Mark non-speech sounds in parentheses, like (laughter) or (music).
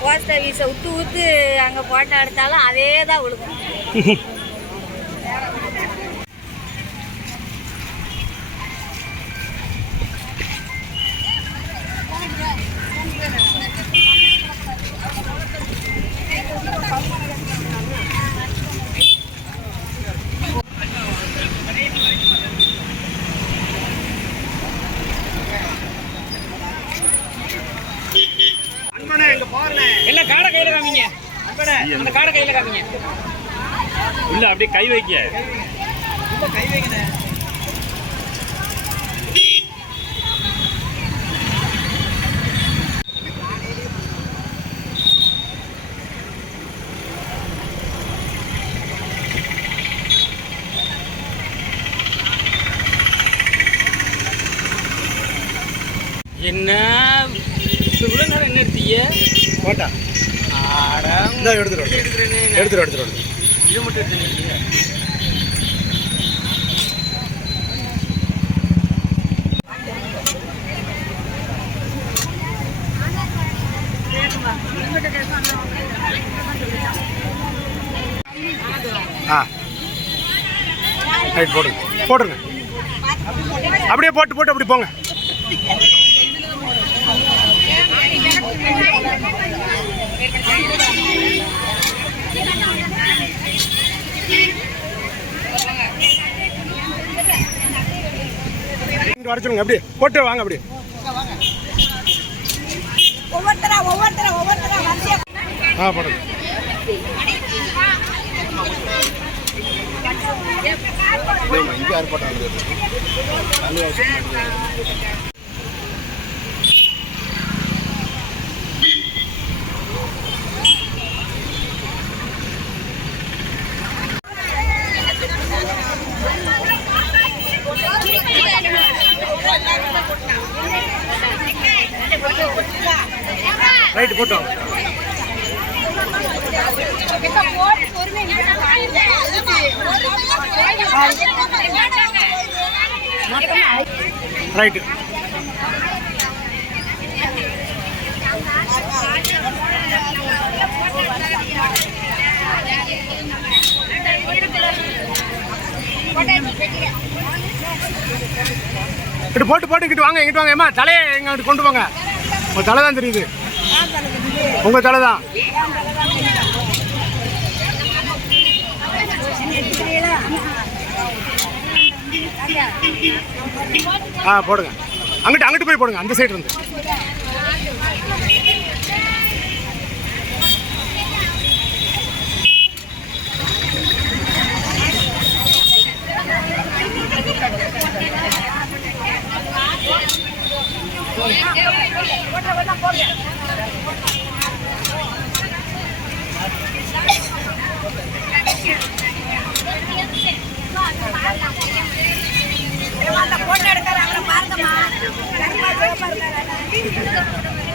Post வீச உத்து விட்டு அங்கே போட்டா எடுத்தாலும் அதே தான் விழுகும். (laughs) கையில காமிங்க. அந்த காடை கையில காமிங்க. உள்ள அப்படியே கை வைக்க என்ன? இவ்வளோ நேரம் என்ன எடுத்தீங்க? போட்டா. இந்த எடுத்துட்டு எடுத்துட்டு எடுத்துட்டு இது மட்டும் எடுத்தீங்க ஆ. ரைட் போடுங்க. போட்டுருங்க. அப்படியே போட்டு போட்டு அப்படி போங்க. வர சொல்லுங்க அப்படியே. போட்டு வாங்க அப்படியே. ஒவ்வொருத்தரா ஒவ்வொருத்தரா ஒவ்வொருத்தரா ஆ போடுங்க. இங்கே ஏற்பாடு ரைட் போட்டு ரைட்டு இட்டு போட்டு போட்டு இங்கிட்டு வாங்க இங்கிட்டு வாங்க. ஏமா தலையை எங்க கொண்டு போங்க. உங்க தலை தான் தெரியுது. உங்க தலை தான். ஆ போடுங்க. அங்கிட்டு அங்கிட்டு போய் போடுங்க. அந்த சைடு இருந்து. போட்டோ எடுக்கிறாங்களா பாருங்கம்மா. கருப்பா சிவப்பா இருக்காரா.